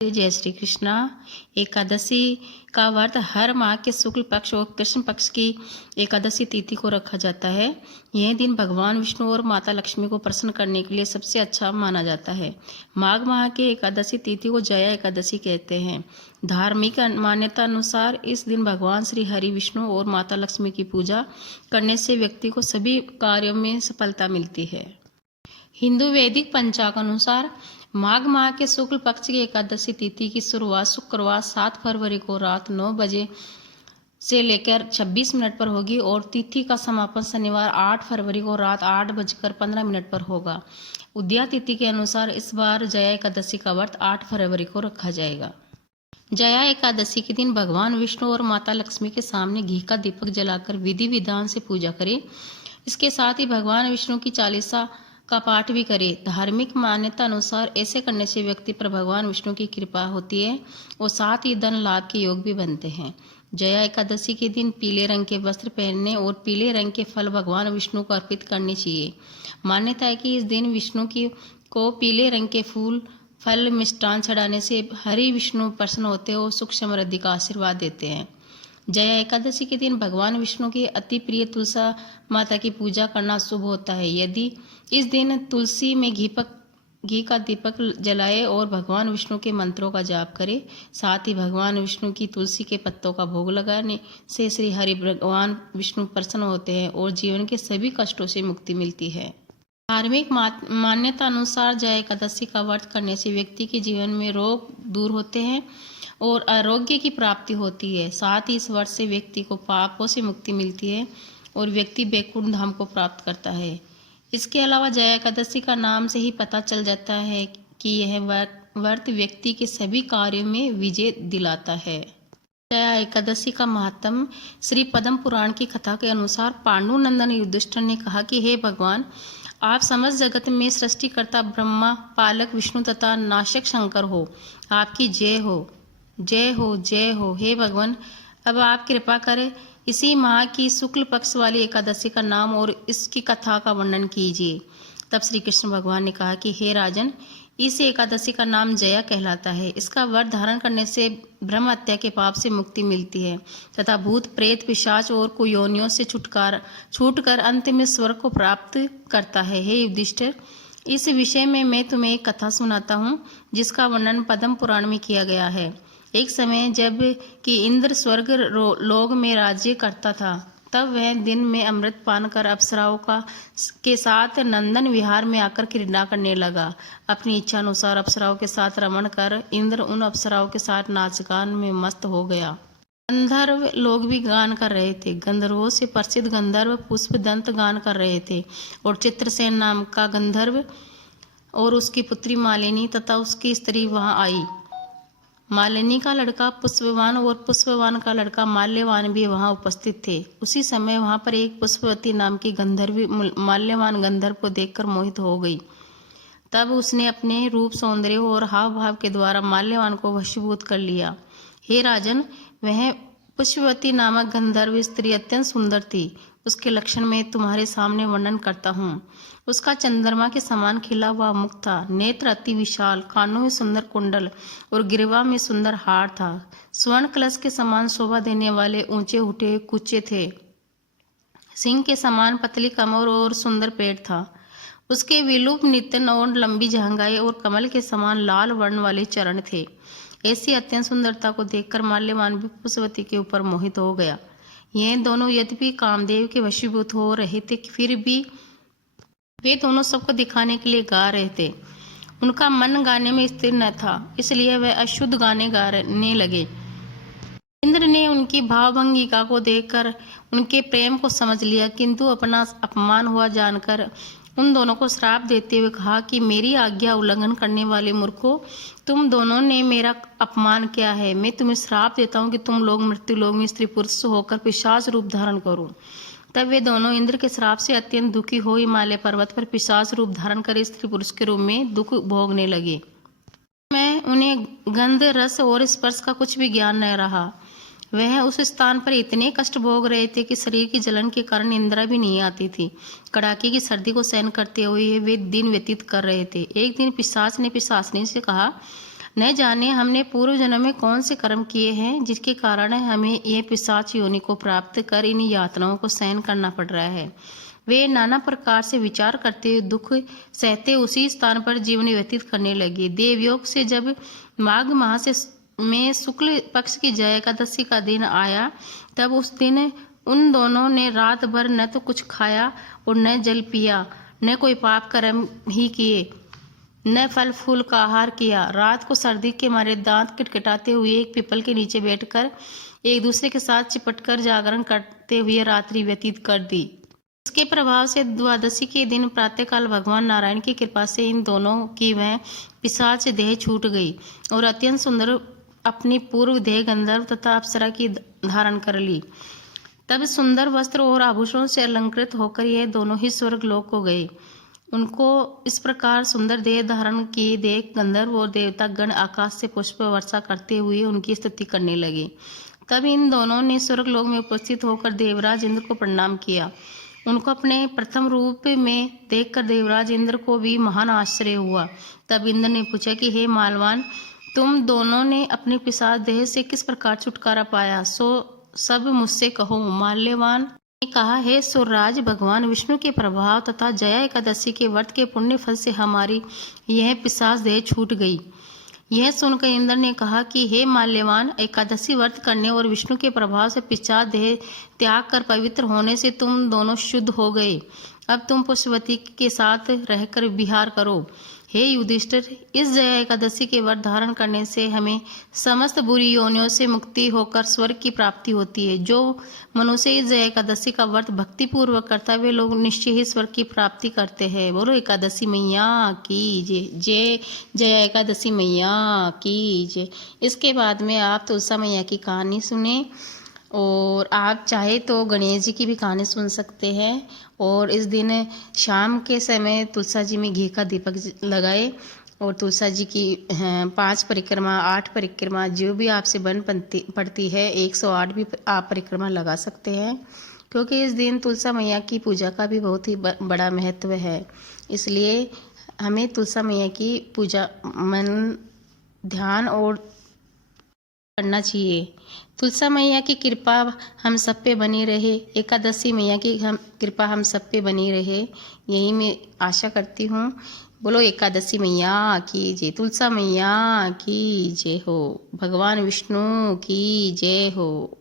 जय श्री कृष्णा। एकादशी का व्रत हर माह के शुक्ल पक्ष और कृष्ण पक्ष की एकादशी तिथि को रखा जाता है। यह दिन भगवान विष्णु और माता लक्ष्मी को प्रसन्न करने के लिए सबसे अच्छा माना जाता है। माघ माह के एकादशी तिथि को जया एकादशी कहते हैं। धार्मिक मान्यता अनुसार इस दिन भगवान श्री हरि विष्णु और माता लक्ष्मी की पूजा करने से व्यक्ति को सभी कार्यों में सफलता मिलती है। हिंदू वैदिक पंचांग अनुसार माघ माह के शुक्ल पक्ष की एकादशी तिथि की शुरुआत शुक्रवार 7 फरवरी को रात 9 बजे से लेकर 26 मिनट पर होगी और तिथि का समापन शनिवार 8 फरवरी को रात 8:15 पर होगा। उदया तिथि के अनुसार इस बार जया एकादशी का व्रत 8 फरवरी को रखा जाएगा। जया एकादशी के दिन भगवान विष्णु और माता लक्ष्मी के सामने घी का दीपक जलाकर विधि विधान से पूजा करें। इसके साथ ही भगवान विष्णु की चालीसा का पाठ भी करें। धार्मिक मान्यता अनुसार ऐसे करने से व्यक्ति पर भगवान विष्णु की कृपा होती है और साथ ही धन लाभ के योग भी बनते हैं। जया एकादशी के दिन पीले रंग के वस्त्र पहनने और पीले रंग के फल भगवान विष्णु को अर्पित करने चाहिए। मान्यता है कि इस दिन विष्णु को पीले रंग के फूल फल मिष्टान चढ़ाने से हरि विष्णु प्रसन्न होते हैं और सुख समृद्धि का आशीर्वाद देते हैं। जया एकादशी के दिन भगवान विष्णु की अति प्रिय तुलसा माता की पूजा करना शुभ होता है। यदि इस दिन तुलसी में घी का दीपक जलाए और भगवान विष्णु के मंत्रों का जाप करें। साथ ही भगवान विष्णु की तुलसी के पत्तों का भोग लगाने से श्री हरि भगवान विष्णु प्रसन्न होते हैं और जीवन के सभी कष्टों से मुक्ति मिलती है। धार्मिक मान्यता अनुसार जया एकादशी का व्रत करने से व्यक्ति के जीवन में रोग दूर होते हैं और आरोग्य की प्राप्ति होती है। साथ ही इस व्रत से व्यक्ति को पापों से मुक्ति मिलती है और व्यक्ति वैकुंठ धाम को प्राप्त करता है। इसके अलावा जया एकादशी का नाम से ही पता चल जाता है कि यह व्रत व्यक्ति के सभी कार्यों में विजय दिलाता है। जया एकादशी का महात्म श्री पद्म पुराण की कथा के अनुसार पांडु नंदन युधिष्ठिर ने कहा कि हे भगवान, आप समस्त जगत में सृष्टिकर्ता ब्रह्मा, पालक विष्णु तथा नाशक शंकर हो। आपकी जय हो, जय हो, जय हो। हे भगवान, अब आप कृपा करें इसी माह की शुक्ल पक्ष वाली एकादशी का नाम और इसकी कथा का वर्णन कीजिए। तब श्री कृष्ण भगवान ने कहा कि हे राजन, इस एकादशी का नाम जया कहलाता है। इसका व्रत धारण करने से ब्रह्म हत्या के पाप से मुक्ति मिलती है तथा भूत प्रेत पिशाच और कुयोनियों से छूटकर अंत में स्वर्ग को प्राप्त करता है। हे युधिष्ठिर, इस विषय में मैं तुम्हें एक कथा सुनाता हूँ जिसका वर्णन पद्म पुराण में किया गया है। एक समय जब कि इंद्र स्वर्ग लोक में राज्य करता था, तब वह दिन में अमृत पान कर अप्सराओं के साथ नंदन विहार में आकर क्रीड़ा करने लगा। अपनी इच्छा अनुसार अप्सराओं के साथ रमण कर इंद्र उन अप्सराओं के साथ नाच गान में मस्त हो गया। गंधर्व लोग भी गान कर रहे थे। गंधर्वों से प्रसिद्ध गंधर्व पुष्पदंत गान कर रहे थे और चित्रसेन नाम का गंधर्व और उसकी पुत्री मालिनी तथा उसकी स्त्री वहां आई। मालिनी का लड़का पुष्पवान और पुष्पवान का लड़का माल्यवान भी वहां उपस्थित थे। उसी समय वहां पर एक पुष्पवती नाम की गंधर्वी माल्यवान गंधर्व को देखकर मोहित हो गई। तब उसने अपने रूप सौंदर्य और हाव भाव के द्वारा माल्यवान को वशीभूत कर लिया। हे राजन, वह पुष्पवती नामक गंधर्व स्त्री अत्यंत सुंदर थी। उसके लक्षण में तुम्हारे सामने वर्णन करता हूँ। उसका चंद्रमा के समान खिला हुआ मुख था, नेत्र अति विशाल, कानों में सुंदर कुंडल और गिरवा में सुंदर हार था। स्वर्ण कलश के समान शोभा देने वाले ऊंचे उठे कुचे थे। सिंह के समान पतली कमर और सुंदर पेट था। उसके विलुप नितन और लंबी जहंगाई और कमल के समान लाल वर्ण वाले चरण थे। ऐसी अत्यंत सुंदरता को देखकर माल्यवान भी पुष्पवती के ऊपर मोहित हो गया। यह दोनों यद्यपि कामदेव के वशीभूत हो रहे थे, फिर भी वे दोनों सबको दिखाने के लिए गा रहे थे। उनका मन गाने में स्थिर न था, इसलिए वह अशुद्ध गाने गाने लगे। इंद्र ने उनकी भावभंगिका को देखकर उनके प्रेम को समझ लिया, किंतु अपना अपमान हुआ जानकर उन दोनों को श्राप देते हुए कहा कि मेरी आज्ञा उल्लंघन करने वाले मूर्खों, तुम दोनों ने मेरा अपमान किया है। मैं तुम्हें श्राप देता हूँ कि तुम लोग मृत्यु लोक में स्त्री पुरुष होकर पिशाच रूप धारण करो। तब वे दोनों इंद्र के श्राप से अत्यंत दुखी हो हिमालय पर्वत पर पिशाच रूप धारण कर स्त्री पुरुष के रूप में दुख भोगने लगे। मैं उन्हें गंध रस और स्पर्श का कुछ भी ज्ञान न रहा। वह उस स्थान पर इतने कष्ट भोग रहे थे कि शरीर की जलन के कारण निंद्रा भी नहीं आती थी। कड़ाके की सर्दी को सहन करते हुए वे दिन व्यतीत कर रहे थे। एक दिन पिशाच ने पिशाचनी से कहा, न जाने हमने पूर्व जन्म में कौन से कर्म किए हैं जिसके कारण हमें यह पिशाच योनि को प्राप्त कर इन यातनाओं को सहन करना पड़ रहा है। वे नाना प्रकार से विचार करते हुए दुख सहते उसी स्थान पर जीवन व्यतीत करने लगे। देवयोग से जब माघ माह से में शुक्ल पक्ष की जया एकादशी का दिन आया, तब उस दिन उन दोनों ने रात भर न तो कुछ खाया और न जल पिया, न कोई पाप कर्म ही किए, न फल फूल का आहार किया। रात को सर्दी के मारे दांत किटकिटाते हुए एक पीपल के नीचे बैठकर एक दूसरे के साथ चिपटकर जागरण करते हुए रात्रि व्यतीत कर दी। इसके प्रभाव से द्वादशी के दिन प्रातःकाल भगवान नारायण की कृपा से इन दोनों की वह पिशाच देह छूट गई और अत्यंत सुंदर अपनी पूर्व देह गंधर्व तथा अप्सरा की धारण कर ली। तब सुंदर वस्त्र और आभूषणों से अलंकृत होकर यह दोनों ही स्वर्ग लोक को गए। उनको इस प्रकार सुंदर देह धारण की देख गंधर्व और देवता गण आकाश से पुष्प वर्षा करते हुए उनकी स्तुति करने लगे। तब इन दोनों ने स्वर्ग लोक में उपस्थित होकर देवराज इंद्र को प्रणाम किया। उनको अपने प्रथम रूप में देखकर देवराज इंद्र को भी महान आश्चर्य हुआ। तब इंद्र ने पूछा कि हे मालवान, तुम दोनों ने अपने पिशाच देह से किस प्रकार छुटकारा पाया, सो सब मुझसे कहो। माल्यवान ने कहा, हे सुरराज, भगवान विष्णु के प्रभाव तथा जया एकादशी के व्रत के पुण्य फल से हमारी यह पिशाच देह छूट गई। यह सुनकर इंद्र ने कहा कि हे माल्यवान, एकादशी व्रत करने और विष्णु के प्रभाव से पिशाच देह त्याग कर पवित्र होने से तुम दोनों शुद्ध हो गए। अब तुम पुष्पवती के साथ रहकर विहार करो। हे युधिष्ठिर, इस जया एकादशी के व्रत धारण करने से हमें समस्त बुरी योनियों से मुक्ति होकर स्वर्ग की प्राप्ति होती है। जो मनुष्य इस जया एकादशी का व्रत भक्ति पूर्वक करता है वे लोग निश्चय ही स्वर्ग की प्राप्ति करते हैं। बोलो एकादशी मैया की जय। जय जया एकादशी मैया की जय। इसके बाद में आप तुलसा मैया की कहानी सुने और आप चाहे तो गणेश जी की भी कहानी सुन सकते हैं। और इस दिन शाम के समय तुलसा जी में घी का दीपक लगाए और तुलसा जी की 5 परिक्रमा 8 परिक्रमा जो भी आपसे बन पड़ती है 108 भी आप परिक्रमा लगा सकते हैं, क्योंकि इस दिन तुलसा मैया की पूजा का भी बहुत ही बड़ा महत्व है। इसलिए हमें तुलसा मैया की पूजा मन ध्यान और करना चाहिए। तुलसा मैया की कृपा हम सब पे बनी रहे, एकादशी मैया की कृपा हम सब पे बनी रहे, यही मैं आशा करती हूँ। बोलो एकादशी मैया की जय, तुलसा मैया की जय हो, भगवान विष्णु की जय हो।